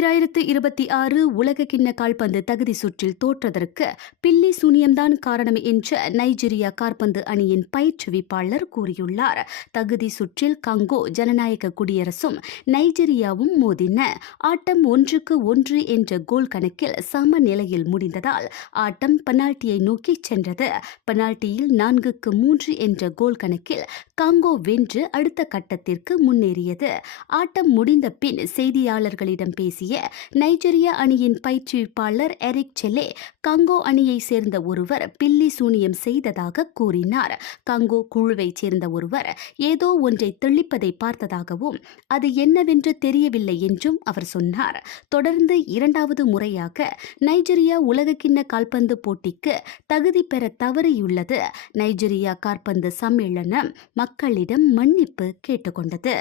ஈராயிரத்து இருபத்தி ஆறு உலக கிண்ண கால்பந்து தகுதி சுற்றில் தோற்றதற்கு பில்லி சூனியம்தான் காரணம் என்று நைஜீரியா கால்பந்து அணியின் பயிற்றுவிப்பாளர் கூறியுள்ளார். தகுதி சுற்றில் கங்கோ ஜனநாயக குடியரசும் நைஜீரியாவும் மோதின ஆட்டம் ஒன்றுக்கு ஒன்று என்ற கோல் கணக்கில் சம நிலையில் முடிந்ததால் ஆட்டம் பெனால்டியை நோக்கி சென்றது. பெனால்டியில் நான்குக்கு மூன்று என்ற கோல் கணக்கில் காங்கோ வென்று அடுத்த கட்டத்திற்கு முன்னேறியது. ஆட்டம் முடிந்த பின் செய்தியாளர்களிடம் பேசிய நைஜீரிய அணியின் பயிற்றுவிப்பாளர் எரிக் செலே கங்கோ அணியை சேர்ந்த ஒருவர் பில்லி சூனியம் செய்ததாக கூறினார். கங்கோ குழுவைச் சேர்ந்த ஒருவர் ஏதோ ஒன்றை தெளிப்பதை பார்த்ததாகவும் அது என்னவென்று தெரியவில்லை என்றும் அவர் சொன்னார். தொடர்ந்து இரண்டாவது முறையாக நைஜீரியா உலகக்கிண்ண கால்பந்து போட்டிக்கு தகுதி பெற தவறியுள்ளது. நைஜீரியா கால்பந்து சம்மேளனம் மக்களிடம் மன்னிப்பு கேட்டுக்கொண்டது